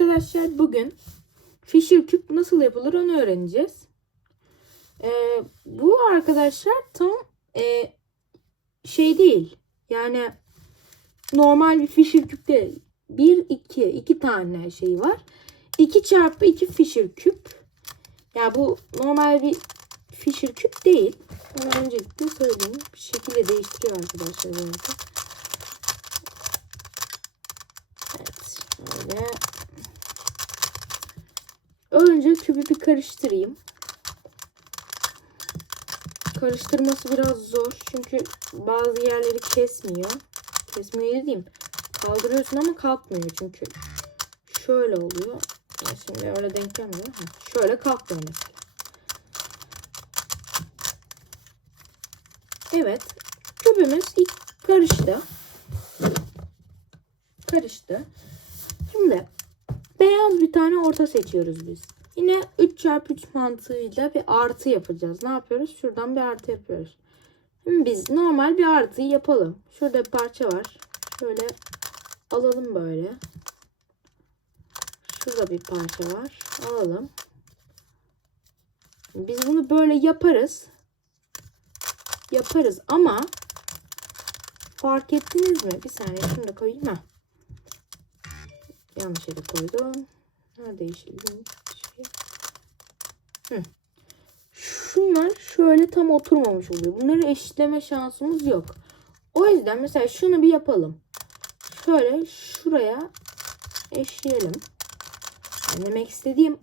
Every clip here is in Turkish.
arkadaşlar bugün Fisher küp nasıl yapılır onu öğreneceğiz. Ee, bu arkadaşlar tam e, şey değil. Yani normal bir Fisher küp değil. 1 2 2 tane şey var. 2 çarpı 2 Fisher küp. Yani bu normal bir Fisher küp değil. Onu öncelikle söyleyeyim. Bir şekilde değiştiriyor arkadaşlar. bu arada. Evet. Şöyle. Önce kübü bir karıştırayım. Karıştırması biraz zor. Çünkü bazı yerleri kesmiyor. Kesmiyor dediğim. Kaldırıyorsun ama kalkmıyor çünkü. Şöyle oluyor. Ya şimdi öyle denk gelmiyor. Şöyle kalkmıyor mesela. Evet. Kübümüz ilk karıştı. Karıştı. Şimdi beyaz bir tane orta seçiyoruz biz. Yine 3 çarpı 3 mantığıyla bir artı yapacağız. Ne yapıyoruz? Şuradan bir artı yapıyoruz. Şimdi biz normal bir artıyı yapalım. Şurada bir parça var. Şöyle alalım böyle. Şurada bir parça var. Alalım. Biz bunu böyle yaparız. Yaparız ama fark ettiniz mi? Bir saniye şunu da koyayım ha. Yanlış yere koydum. Nerede yeşil? Hı. Şunlar şöyle tam oturmamış oluyor. Bunları eşitleme şansımız yok. O yüzden mesela şunu bir yapalım. Şöyle şuraya eşleyelim. Yani demek istediğim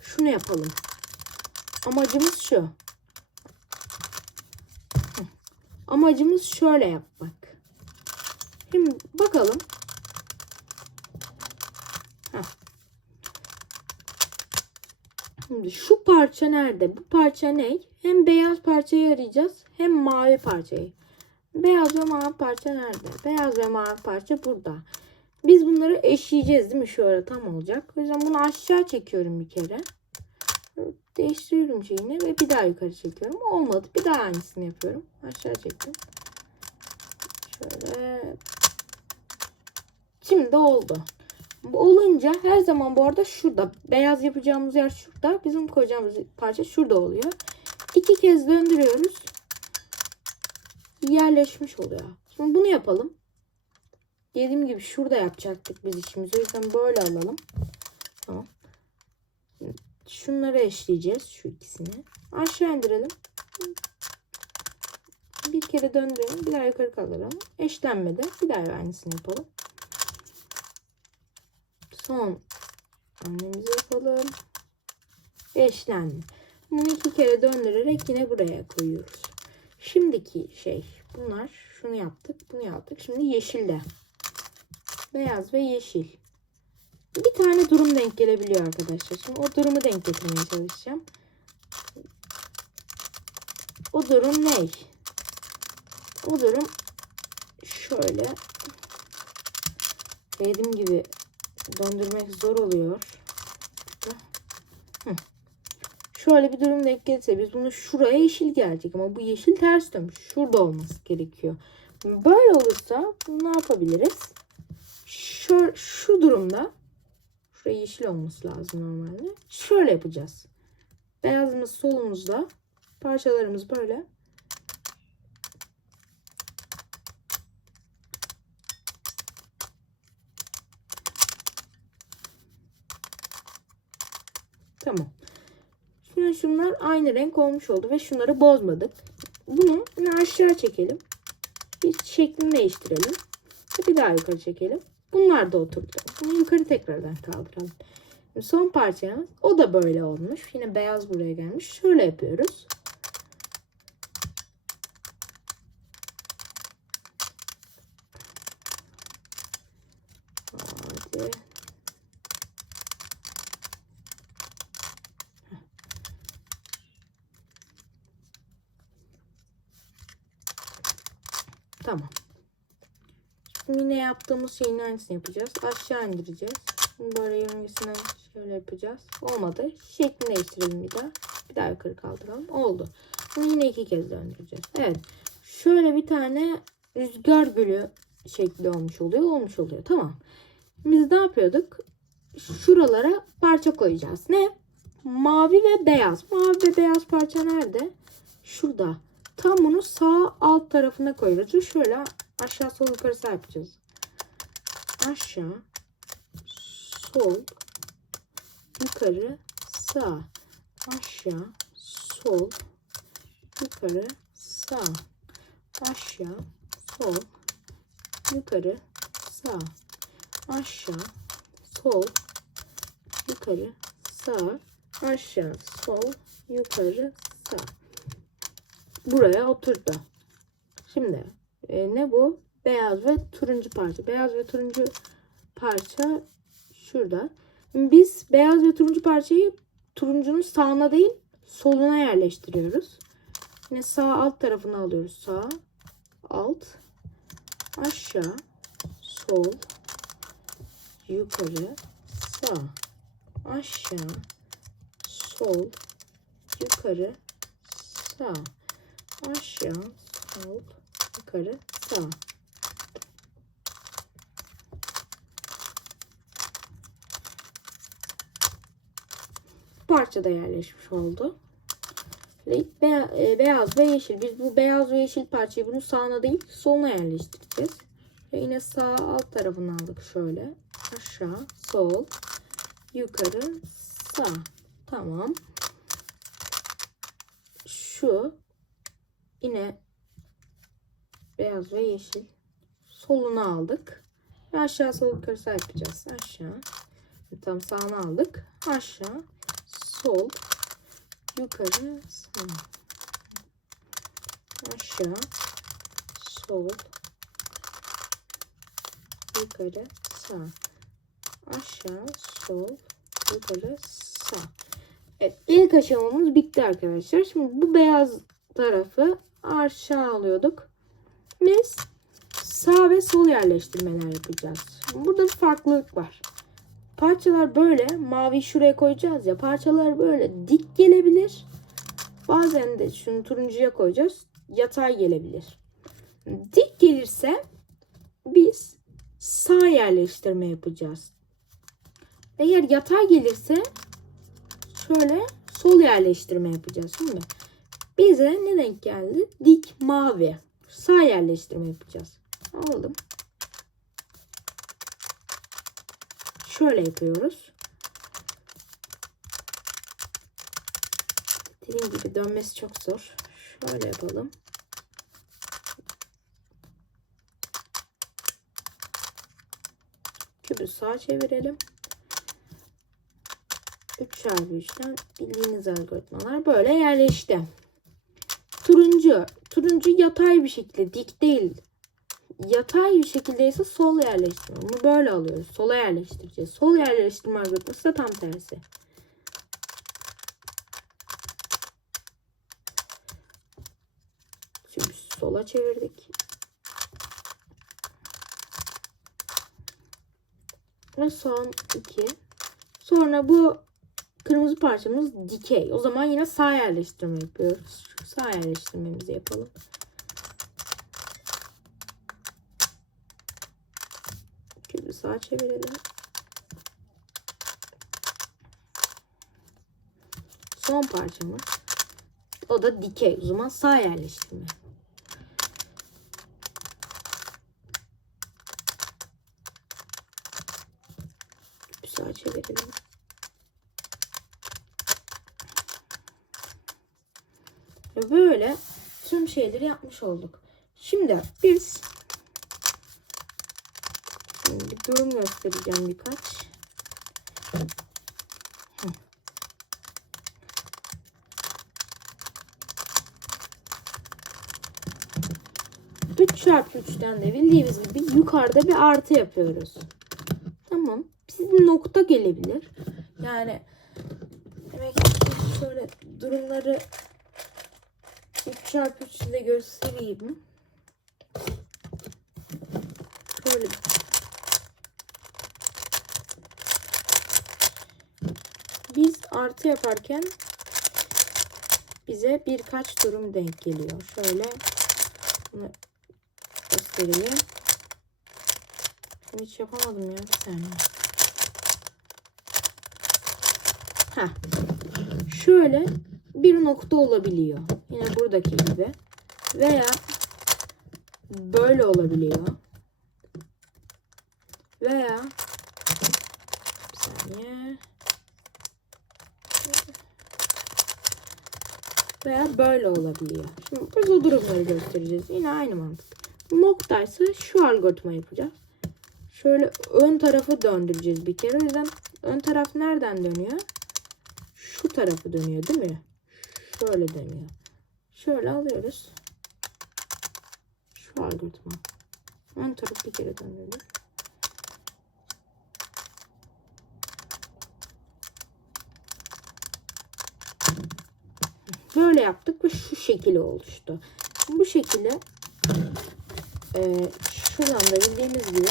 şunu yapalım. Amacımız şu. Amacımız şöyle yapmak. Şimdi bakalım. Şimdi şu parça nerede? Bu parça ne? Hem beyaz parçayı arayacağız hem mavi parçayı. Beyaz ve mavi parça nerede? Beyaz ve mavi parça burada. Biz bunları eşleyeceğiz değil mi? Şöyle tam olacak. O yüzden bunu aşağı çekiyorum bir kere. Değiştiriyorum şeyini ve bir daha yukarı çekiyorum. Olmadı. Bir daha aynısını yapıyorum. Aşağı çektim. Şöyle. Şimdi oldu. Olunca her zaman bu arada şurada. Beyaz yapacağımız yer şurada. Bizim koyacağımız parça şurada oluyor. İki kez döndürüyoruz. Yerleşmiş oluyor. Şimdi bunu yapalım. Dediğim gibi şurada yapacaktık biz işimizi. O yüzden böyle alalım. Tamam. Şunları eşleyeceğiz. Şu ikisini. Aşağı indirelim. Bir kere döndürelim. Bir daha yukarı kaldıralım. Eşlenmedi. Bir daha aynısını yapalım. Son hamlemizi yapalım. Eşlendi. Bunu iki kere döndürerek yine buraya koyuyoruz. Şimdiki şey bunlar. Şunu yaptık. Bunu yaptık. Şimdi yeşilde. Beyaz ve yeşil. Bir tane durum denk gelebiliyor arkadaşlar. Şimdi o durumu denk getirmeye çalışacağım. O durum ne? O durum şöyle. Dediğim gibi döndürmek zor oluyor. Şöyle bir durum denk gelirse biz bunu şuraya yeşil gelecek ama bu yeşil ters dönmüş. Şurada olması gerekiyor. Böyle olursa ne yapabiliriz? Şu, şu durumda şuraya yeşil olması lazım normalde. Şöyle yapacağız. Beyazımız solumuzda. Parçalarımız böyle. Tamam. Şimdi şunlar aynı renk olmuş oldu ve şunları bozmadık. Bunu aşağı çekelim. Bir şeklini değiştirelim. Bir daha yukarı çekelim. Bunlar da oturdu. Bunu yukarı tekrardan kaldıralım. Şimdi son parçamız o da böyle olmuş. Yine beyaz buraya gelmiş. Şöyle yapıyoruz. Hadi. Tamam. Şimdi yine yaptığımız şeyin aynısını yapacağız. Aşağı indireceğiz. Şimdi böyle yörüngesinden şöyle yapacağız. Olmadı. Şeklini değiştirelim bir daha. Bir daha yukarı kaldıralım. Oldu. Bunu yine iki kez döndüreceğiz. Evet. Şöyle bir tane rüzgar gülü şekli olmuş oluyor. Olmuş oluyor. Tamam. Biz ne yapıyorduk? şuralara parça koyacağız. Ne? Mavi ve beyaz. Mavi ve beyaz parça nerede? Şurada. Tam bunu sağ alt tarafına koyuyoruz. Şöyle aşağı sol yukarı yapacağız. Aşağı sol yukarı sağ. Aşağı sol yukarı sağ. Aşağı sol yukarı sağ. Aşağı sol yukarı sağ. Aşağı sol yukarı sağ buraya oturdu. Şimdi e, ne bu? Beyaz ve turuncu parça. Beyaz ve turuncu parça şurada. Biz beyaz ve turuncu parçayı turuncunun sağına değil soluna yerleştiriyoruz. Yine sağ alt tarafına alıyoruz. Sağ alt aşağı sol yukarı sağ aşağı sol yukarı sağ aşağı sol yukarı sağ parça da yerleşmiş oldu. E, beyaz ve yeşil. Biz bu beyaz ve yeşil parçayı bunun sağına değil soluna yerleştireceğiz. Ve yine sağ alt tarafını aldık şöyle. Aşağı, sol, yukarı, sağ. Tamam. Şu yine beyaz ve yeşil solunu aldık. Ve aşağı sol yukarı sağ yapacağız. Aşağı. Tam sağını aldık. Aşağı, sol, yukarı, sağ. Aşağı, sol, yukarı, sağ. Aşağı, sol, yukarı, sağ. Evet, ilk aşamamız bitti arkadaşlar. Şimdi bu beyaz tarafı aşağı alıyorduk. Biz sağ ve sol yerleştirmeler yapacağız. Burada bir farklılık var. Parçalar böyle mavi şuraya koyacağız ya parçalar böyle dik gelebilir. Bazen de şunu turuncuya koyacağız. Yatay gelebilir. Dik gelirse biz sağ yerleştirme yapacağız. Eğer yatay gelirse şöyle sol yerleştirme yapacağız. Şimdi bize ne denk geldi? Dik mavi. Sağ yerleştirme yapacağız. Aldım. Şöyle yapıyoruz. Dediğim gibi dönmesi çok zor. Şöyle yapalım. Kübü sağa çevirelim. 3 çarpı 3'ten bildiğiniz algoritmalar böyle yerleşti. Turuncu. Turuncu yatay bir şekilde dik değil. Yatay bir şekilde ise sol yerleştirme. Bunu böyle alıyoruz. Sola yerleştireceğiz. Sol yerleştirme algoritması da tam tersi. Şimdi sola çevirdik. Ve son 2. Sonra bu kırmızı parçamız dikey. O zaman yine sağ yerleştirme yapıyoruz. Şu sağ yerleştirmemizi yapalım. Kübü sağa çevirelim. Son parçamız. O da dikey. O zaman sağ yerleştirme. Kübü sağa çevirelim. Ve böyle tüm şeyleri yapmış olduk. Şimdi biz bir durum göstereceğim birkaç. Üç çarpı üçten de bildiğimiz gibi yukarıda bir artı yapıyoruz. Tamam. Sizin nokta gelebilir. Yani demek şöyle durumları 3 çarpı 3 size göstereyim. Şöyle biz artı yaparken bize birkaç durum denk geliyor. Şöyle bunu göstereyim. Şunu hiç yapamadım ya bir saniye. Heh. Şöyle bir nokta olabiliyor. Yine buradaki gibi. Veya böyle olabiliyor. Veya bir saniye. Veya böyle olabiliyor. Şimdi o durumları göstereceğiz. Yine aynı mantık. Noktaysa şu algoritma yapacağız. Şöyle ön tarafı döndüreceğiz bir kere. O yüzden ön taraf nereden dönüyor? Şu tarafı dönüyor değil mi? Şöyle dönüyor. Şöyle alıyoruz. Şu algoritma. Ön tarafı bir kere döndürüyoruz. Böyle yaptık ve şu şekilde oluştu. Bu şekilde e, şuradan da bildiğimiz gibi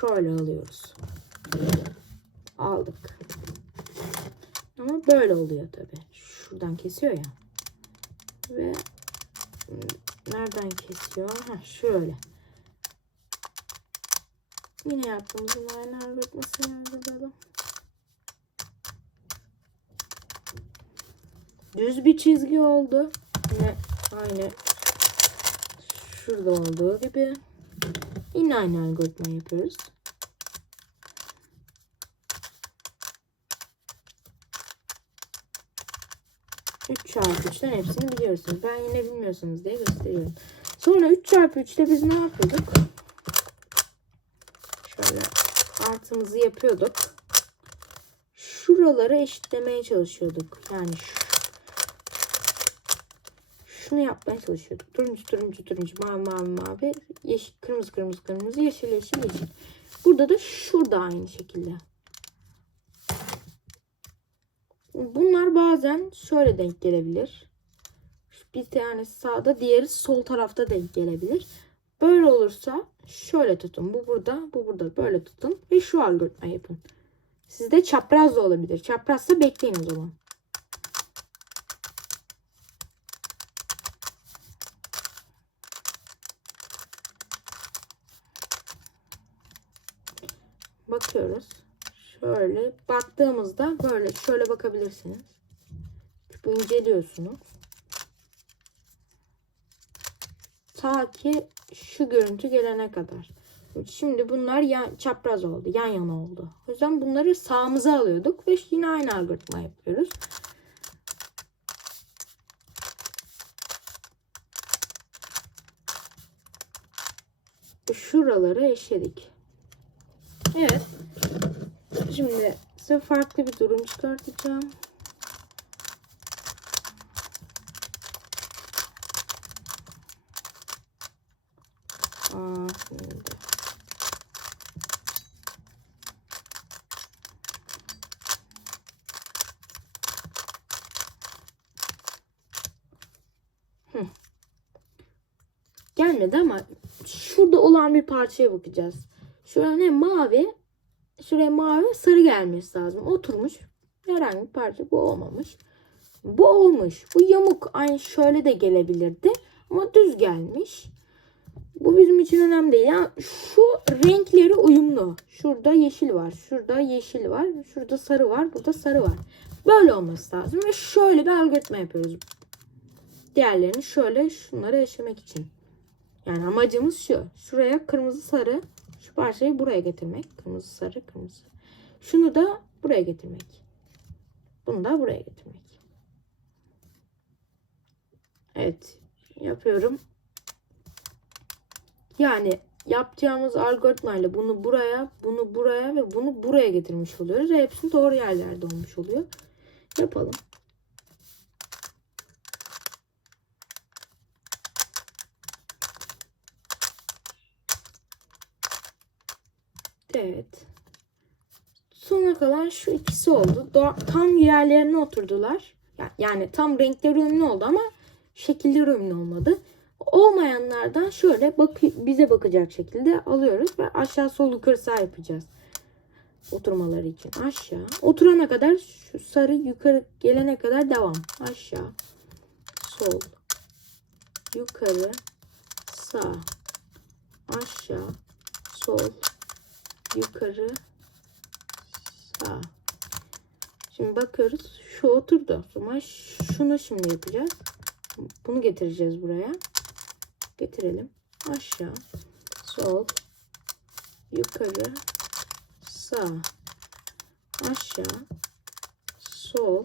şöyle alıyoruz. Aldık. Ama böyle oluyor tabi. Şuradan kesiyor ya. Ve nereden kesiyor? Ha şöyle. Yine yaptığımızın aynı algoritmasını yazalım. Düz bir çizgi oldu. Yine aynı şurada olduğu gibi. Yine aynı algoritma yapıyoruz. Çarpı 3'ten hepsini biliyorsunuz. Ben yine bilmiyorsunuz diye gösteriyorum. Sonra 3 çarpı 3'te biz ne yapıyorduk? Şöyle artımızı yapıyorduk. Şuraları eşitlemeye çalışıyorduk. Yani şu şunu yapmaya çalışıyorduk. Turuncu turuncu turuncu mavi mavi mavi yeşil kırmızı kırmızı kırmızı yeşil yeşil yeşil. Burada da şurada aynı şekilde. Bunlar bazen şöyle denk gelebilir. Bir tanesi sağda diğeri sol tarafta denk gelebilir. Böyle olursa şöyle tutun. Bu burada bu burada böyle tutun ve şu algoritma yapın. Sizde çapraz da olabilir. Çaprazsa bekleyin o zaman. bakıyoruz. Şöyle baktığımızda böyle şöyle bakabilirsiniz. Bu inceliyorsunuz. Ta ki şu görüntü gelene kadar. Şimdi bunlar yan, çapraz oldu. Yan yana oldu. O yüzden bunları sağımıza alıyorduk ve yine aynı algoritma yapıyoruz. Şuraları eşledik. Evet. Şimdi size farklı bir durum çıkartacağım. Aa, şimdi. Hı. Gelmedi ama şurada olan bir parçaya bakacağız. Şuraya ne mavi şuraya mavi sarı gelmesi lazım. Oturmuş. Herhangi bir parça bu olmamış. Bu olmuş. Bu yamuk. Aynı şöyle de gelebilirdi. Ama düz gelmiş. Bu bizim için önemli değil. Yani şu renkleri uyumlu. Şurada yeşil var. Şurada yeşil var. Şurada sarı var. Burada sarı var. Böyle olması lazım. Ve şöyle bir algoritma yapıyoruz. Diğerlerini şöyle şunları eşlemek için. Yani amacımız şu. Şuraya kırmızı sarı şu parçayı buraya getirmek. Kırmızı sarı kırmızı. Şunu da buraya getirmek. Bunu da buraya getirmek. Evet. Yapıyorum. Yani yapacağımız algoritmayla bunu buraya, bunu buraya ve bunu buraya getirmiş oluyoruz. Ve hepsini doğru yerlerde olmuş oluyor. Yapalım. Evet. Sona kalan şu ikisi oldu. Tam yerlerine oturdular. Ya- Yani tam renkleri uyumlu oldu ama şekilleri uyumlu olmadı. Olmayanlardan şöyle bak bize bakacak şekilde alıyoruz ve aşağı sol yukarı sağ yapacağız. Oturmaları için aşağı. Oturana kadar şu sarı yukarı gelene kadar devam. Aşağı. Sol. Yukarı. Sağ. Aşağı. Sol yukarı Şimdi bakıyoruz. Şu oturdu. O zaman şunu şimdi yapacağız. Bunu getireceğiz buraya. Getirelim. Aşağı, sol, yukarı, sağ, aşağı, sol,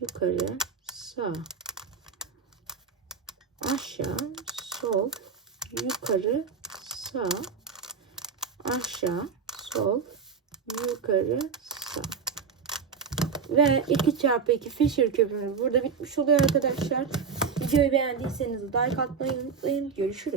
yukarı, sağ, aşağı, sol, yukarı, sağ, aşağı, sol, yukarı, sağ. Ve 2 çarpı 2 Fisher küpümüz burada bitmiş oluyor arkadaşlar. Videoyu beğendiyseniz like atmayı unutmayın. Görüşürüz.